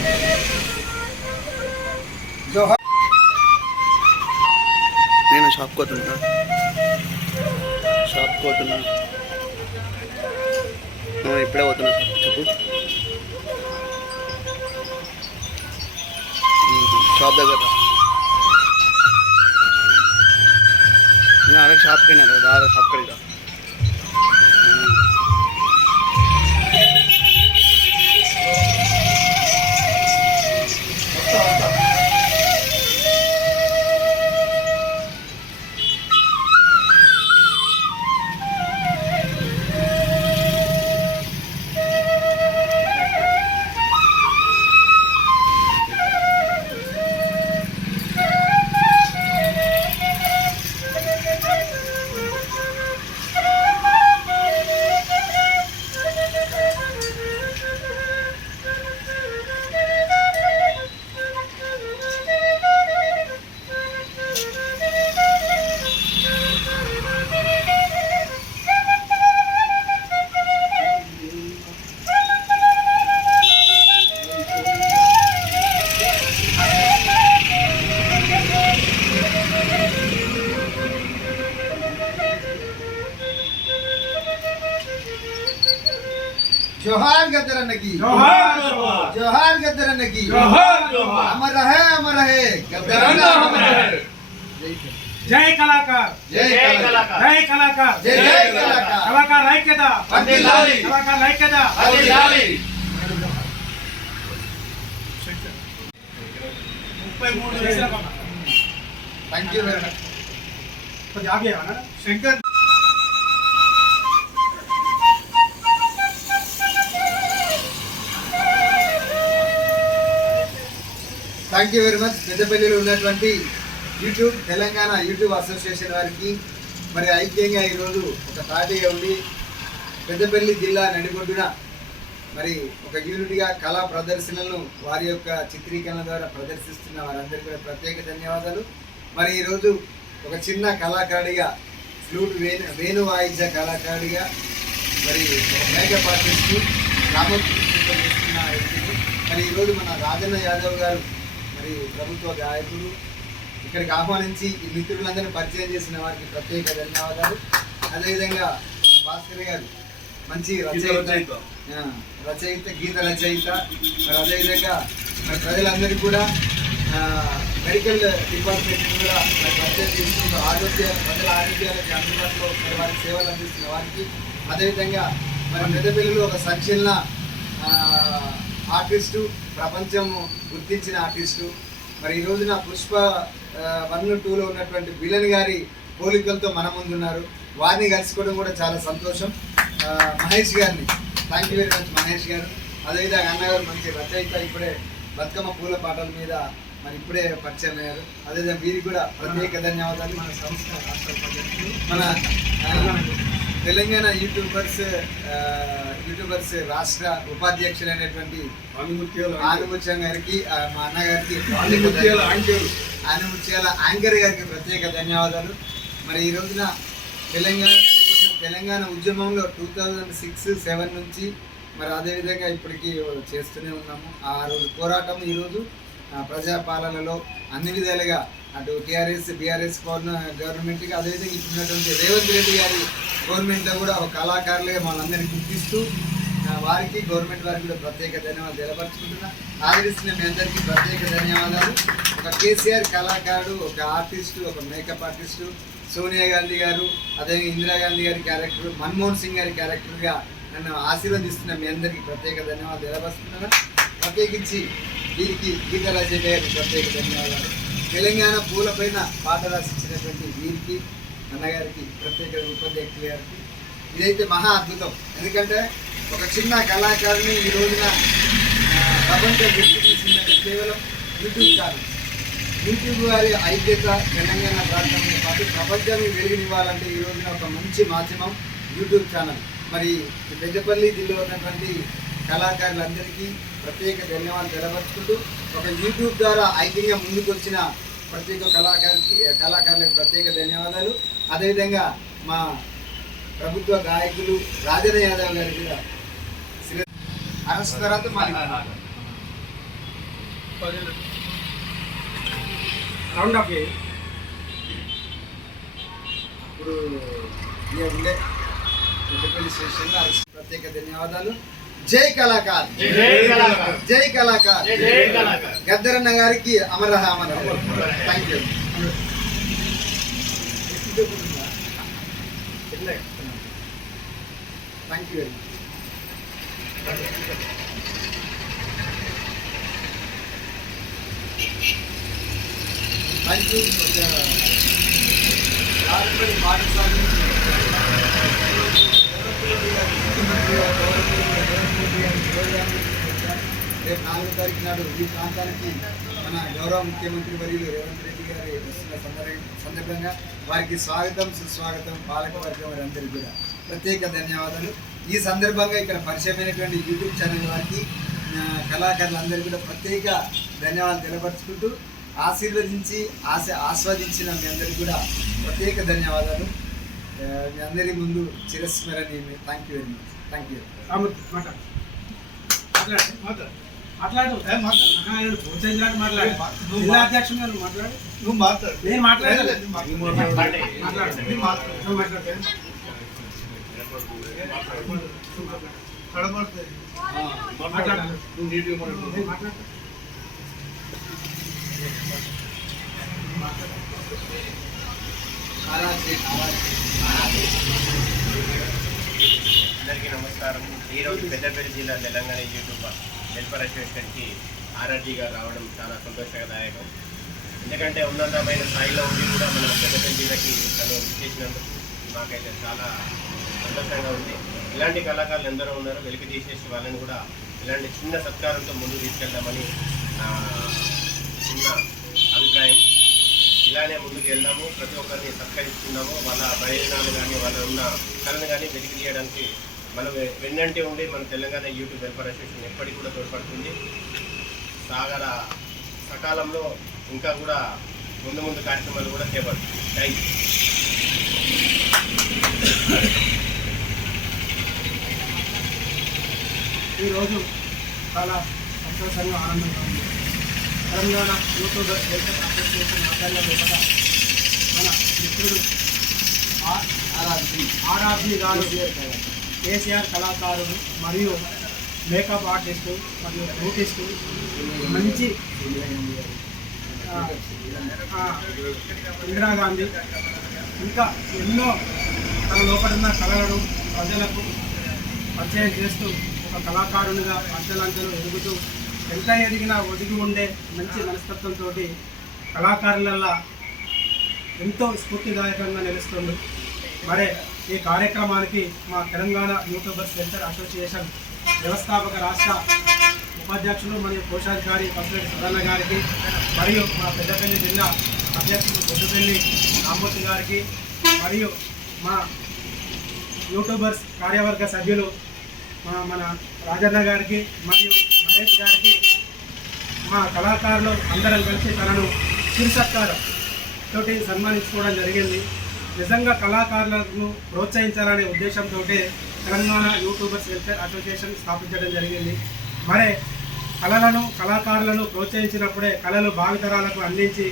नहीं हाँ, ना शाप को तुमका शाप को तुमका नो इपड़े वो तुमका चप्पू शाप दे गया ना, अरे शाप के ना दे दारे शाप करेगा। జోహార్ గద్దరన్నకి. జోహార్ జోహార్. జోహార్ గద్దరన్నకి. జోహార్ జోహార్. అమర్ రహే అమర్ రహే గద్దరన్న అమర్ రహే. జై కళాకార్. జై కళాకార్. జై కళాకార్. జై జై కళాకార్. కళాకార్. ఐక్యత. వర్ధిల్లాలి. కళాకార్ ఐక్యత. ముప్పై మూడు thank you very much. Shankar thank you very much పెద్దపల్లిలో ఉన్నటువంటి యూట్యూబ్ తెలంగాణ యూట్యూబ్ అసోసియేషన్ వారికి మరి ఐక్యంగా ఈరోజు ఒక తాటిగా ఉండి పెద్దపల్లి జిల్లా నడిబొడ్డున మరి ఒక యూనిట్గా కళా ప్రదర్శనలను వారి యొక్క చిత్రీకరణ ద్వారా ప్రదర్శిస్తున్న వారందరికీ కూడా ప్రత్యేక ధన్యవాదాలు. మరి ఈరోజు ఒక చిన్న కళాకారుడిగా ఫ్లూట్ వేణు వేణు వాయిద్య కళాకారుడిగా మరి మేకప్ ఆర్టిస్ట్ రామకృష్ణ మరి ఈరోజు మన రాజన్న యాదవ్ గారు మరి ప్రభుత్వ గాయకుడు ఇక్కడికి ఆహ్వానించి ఈ మిత్రులందరినీ పరిచయం చేసిన వారికి ప్రత్యేక ధన్యవాదాలు. అదేవిధంగా భాస్కర్ గారు మంచి రచయిత. రచయిత. గీత రచయిత. మరి అదేవిధంగా మరి ప్రజలందరికీ కూడా మెడికల్ డిపార్ట్మెంట్ కూడా మరి పరిచయం చేస్తూ ఆరోగ్య ప్రజల ఆరోగ్యాలకు అందుబాటులో మరి వారి సేవలు అందిస్తున్న వారికి అదేవిధంగా మరి పెద్దపల్లిలో ఒక సంచలన ఆర్టిస్టు ప్రపంచం గుర్తించిన ఆర్టిస్టు. మరి ఈ రోజున పుష్ప వన్ టూలో ఉన్నటువంటి విలన్ గారి పోలికలతో మన ముందున్నారు. వారిని కలుసుకోవడం కూడా చాలా సంతోషం. మహేష్ గారిని. Thank you very much Mahesh garu. అదేవిధంగా అన్నగారు మంచి రచయిత ఇప్పుడే బతుకమ్మ పూల పాటల మీద మరి ఇప్పుడే పరిచయం అయ్యారు. అదేవిధంగా వీరికి కూడా ప్రత్యేక ధన్యవాదాలు. మన సంస్థ రాష్ట్ర. మన తెలంగాణ యూట్యూబర్స్ యూట్యూబర్స్ రాష్ట్ర ఉపాధ్యక్షులైనటువంటి ఆనుముత్యం గారికి మా అన్నగారికి ఆనుముత్యాల యాంకర్ గారికి ప్రత్యేక ధన్యవాదాలు. మరి ఈ రోజున తెలంగాణ తెలంగాణ ఉద్యమంలో టూ థౌజండ్ సిక్స్ సెవెన్ నుంచి మరి అదేవిధంగా ఇప్పటికీ చేస్తూనే ఉన్నాము. ఆ రోజు పోరాటం ఈరోజు ప్రజాపాలనలో అన్ని విధాలుగా అటు టీఆర్ఎస్ బీఆర్ఎస్ గవర్నమెంట్కి అదేవిధంగా ఇప్పుడున్నటువంటి రేవంత్ రెడ్డి గారి గవర్నమెంట్లో కూడా ఒక కళాకారులుగా మనందరినీ గుర్తిస్తూ వారికి గవర్నమెంట్ వారికి కూడా ప్రత్యేక ధన్యవాదాలు తెలపరుచుకుంటున్నా. ఆదరిస్తున్న మీ అందరికీ ప్రత్యేక ధన్యవాదాలు. ఒక కేసీఆర్ కళాకారుడు ఒక ఆర్టిస్టు ఒక మేకప్ ఆర్టిస్టు సోనియా గాంధీ గారు అదే ఇందిరాగాంధీ గారి క్యారెక్టర్ మన్మోహన్ సింగ్ గారి క్యారెక్టర్గా నన్ను ఆశీర్వదిస్తున్న మీ అందరికీ ప్రత్యేక ధన్యవాదాలు తెలపరుస్తున్నాను ప్రత్యేకించి వీరికి గీత రచయిత గారికి ప్రత్యేక ధన్యవాదాలు. తెలంగాణ పూలపైన పాట రాసిచ్చినటువంటి వీరికి అన్నగారికి ప్రత్యేక ఉపాధ్యక్షులు గారికి ఇదైతే మహా అద్భుతం. ఎందుకంటే ఒక చిన్న కళాకారుని ఈ రోజున ప్రపంచం దృష్టి తీసిందంటే కేవలం యూట్యూబ్ ఛానల్. యూట్యూబ్ వారి ఐక్యత తెలంగాణ ప్రాంతంతో పాటు ప్రపంచానికి వెలుగునివ్వాలంటే ఈ రోజున ఒక మంచి మాధ్యమం యూట్యూబ్ ఛానల్. మరి పెద్దపల్లి జిల్లాలో ఉన్నటువంటి కళాకారులందరికీ ప్రత్యేక ధన్యవాదాలు తెలపరుచుకుంటూ ఒక యూట్యూబ్ ద్వారా ఐక్యంగా ముందుకు వచ్చిన ప్రత్యేక కళాకారుకి కళాకారులకు ప్రత్యేక ధన్యవాదాలు. అదేవిధంగా మా ప్రభుత్వ గాయకులు రాజన యాదవ్ గారికి కూడా అరెస్ట్ తర్వాత రౌండ్ ఆఫ్ ఇప్పుడు ఉండే పెద్దపల్లి ప్రత్యేక ధన్యవాదాలు. జై కళాకార్. జై కళాకార్. గద్దరన్న గారికి అమరహ అమర thank you thank you thank you Rajapalli రేపు నాలుగో తారీఖు నాడు ఈ ప్రాంతానికి మన గౌరవ ముఖ్యమంత్రి వర్యులు రేవంత్ రెడ్డి గారి వస్తున్న సందర్భ- సందర్భంగా వారికి స్వాగతం సుస్వాగతం పాలకవర్గం వారి వారందరికీ కూడా ప్రత్యేక ధన్యవాదాలు ఈ సందర్భంగా ఇక్కడ పరిచయమైనటువంటి యూట్యూబ్ ఛానల్ వారికి కళాకారులందరికీ కూడా ప్రత్యేక ధన్యవాదాలు తెలపరుచుకుంటూ ఆశీర్వదించి ఆశ ఆస్వాదించిన మీ అందరికీ కూడా ప్రత్యేక ధన్యవాదాలు. మీ అందరి ముందు చిరస్మరణీయమే. Thank you very much thank you మాట్లాడు మాట్లాడు. మాట్లాడు. మాట్లాడు. మాట్లాడు. జిల్లా అధ్యక్షుడు గారు మాట్లాడు. నువ్వు మాట్లాడు. నేను మాట్లాడలేదు. లేదు, మాట్లాడు. మాట్లాడు. నువ్వు మాట్లాడు. నువ్వు మాట్లాడు. కడపడుతుంది. మాట్లాడు. నువ్వు నీట్గా మాట్లాడు. నేను మాట్లాడు. ఆరాధ్య ఆరాధ్య అందరికీ నమస్కారం. ఈరోజు పెద్దపల్లి జిల్లా తెలంగాణ యూట్యూబ్ వెల్ఫేర్ అసోసియేషన్కి ఆర్ఆర్జీగా రావడం చాలా సంతోషదాయకం ఎందుకంటే ఉన్నతమైన స్థాయిలో ఉండి కూడా మనం పెద్దపల్లి జిల్లాకి తను విచ్చేసినందుకు మాకైతే చాలా సంతోషంగా ఉంది. ఇలాంటి కళాకారులు ఎందరో ఉన్నారు. వెలికి తీసేసి వాళ్ళని కూడా ఇలాంటి చిన్న సత్కారంతో ముందుకు తీసుకెళ్దామని చిన్న అభిప్రాయం. ఇలానే ముందుకు వెళ్దాము ప్రతి ఒక్కరిని సత్కరిస్తున్నాము. వాళ్ళ ప్రయోజనాలు కానీ వాళ్ళ ఉన్న కళను కానీ వెలికి తీయడానికి మనం వెన్నంటి ఉండి మన తెలంగాణ యూట్యూబ్ వెల్ఫేర్ అసోసియేషన్ ఎప్పటికి కూడా తోడ్పడుతుంది. సాగర సకాలంలో ఇంకా కూడా ముందు ముందు కార్యక్రమాలు కూడా చేపడుతుంది. థ్యాంక్ యూ ఈరోజు చాలా సంతోషంగా ఆనందంగా ఉంది. తెలంగాణ యూట్యూబర్ వెల్ఫేర్ అసోసియేషన్ ఆధ్వర్యం లోపల మన మిత్రుడు ఆర్ ఆరాధ్య ఆర్ఆర్జీ గారు కేసీఆర్ కళాకారుడు మరియు మేకప్ ఆర్టిస్టు మరియు బ్యూటిస్టు. మంచి ఇందిరాగాంధీ. ఇంకా ఎన్నో తన లోపల ఉన్న కళలను ప్రజలకు పరిచయం చేస్తూ ఒక కళాకారునిగా అంచెలంచెలు ఎదుగుతూ ఎంత ఎదిగినా ఒదిగి ఉండే మంచి మనస్తత్వంతో కళాకారులల్లా ఎంతో స్ఫూర్తిదాయకంగా నిలుస్తుంది. మరే ఈ కార్యక్రమానికి మా తెలంగాణ యూట్యూబర్స్ సెంటర్ అసోసియేషన్ వ్యవస్థాపక రాష్ట్ర ఉపాధ్యక్షులు మరియు కోశాధికారి పసురెడ్డి సదన్న గారికి మరియు మా పెద్దపల్లి జిల్లా అధ్యక్షులు పెద్దపల్లి రామ్మూర్తి గారికి మరియు మా యూట్యూబర్స్ కార్యవర్గ సభ్యులు మన రాజన్న గారికి మరియు మహేష్ గారికి మా కళాకారులు అందరం కలిసి తనను చిరుసత్కారం తోటి సన్మానించుకోవడం జరిగింది. నిజంగా కళాకారులను ప్రోత్సహించాలనే ఉద్దేశంతో తెలంగాణ యూట్యూబర్స్ వెల్ఫేర్ అసోసియేషన్ స్థాపించడం జరిగింది. మరే కళలను కళాకారులను ప్రోత్సహించినప్పుడే కళలు భావితరాలకు అందించి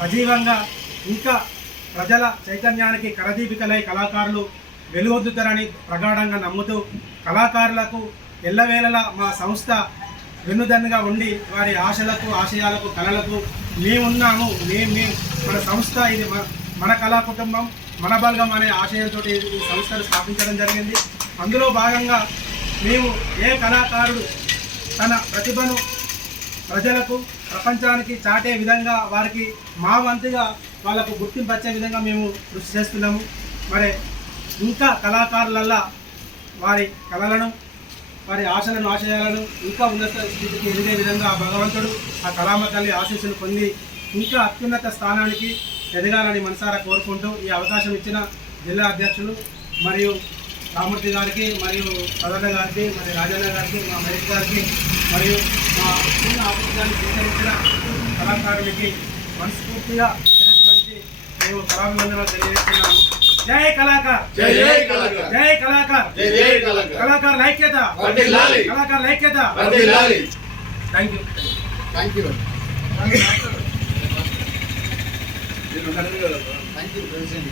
సజీవంగా ఇంకా ప్రజల చైతన్యానికి కరదీపికలై కళాకారులు వెలువొద్దుతారని ప్రగాఢంగా నమ్ముతూ కళాకారులకు ఎల్లవేళలా మా సంస్థ వెన్నుదన్నుగా ఉండి వారి ఆశలకు ఆశయాలకు కళలకు మేమున్నాము మేము మేము మన సంస్థ ఇది మన మన కళా కుటుంబం మన బలగం అనే ఆశయంతో ఈ సంస్థను స్థాపించడం జరిగింది. అందులో భాగంగా మేము ఏ కళాకారుడు తన ప్రతిభను ప్రజలకు ప్రపంచానికి చాటే విధంగా వారికి మా వంతుగా వాళ్ళకు గుర్తింపు వచ్చే విధంగా మేము కృషి చేస్తున్నాము. మరి ఇంకా కళాకారులల్లా వారి కళలను వారి ఆశలను ఆశయాలను ఇంకా ఉన్నత స్థితికి ఎదిగే విధంగా ఆ భగవంతుడు ఆ కళామ తల్లి ఆశీస్సులు పొంది ఇంకా అత్యున్నత స్థానానికి ఎదగాలని మనసారా కోరుకుంటూ ఈ అవకాశం ఇచ్చిన జిల్లా అధ్యక్షులు మరియు రామూర్తి గారికి మరియు సదన్న గారికి మరియు రాజన్న గారికి మా మహేష్ గారికి మరియు మా చిన్న ఆఫీసర్ని స్వీకరించిన కళాకారులకి మనస్ఫూర్తిగా శిరస్సు వంచి మేము కళాభివందనాలు తెలియజేస్తున్నాము. జై కళాకార్ జై జై కళాకార్. జై కళాకార్ జై జై కళాకార్. కళాకారుల ఐక్యత వర్ధిల్లాలి. కళాకారుల ఐక్యత వర్ధిల్లాలి. థ్యాంక్ యూ థ్యాంక్ యూ నేను ఉన్నాను కదా థ్యాంక్ యూ ప్రెసిడెంట్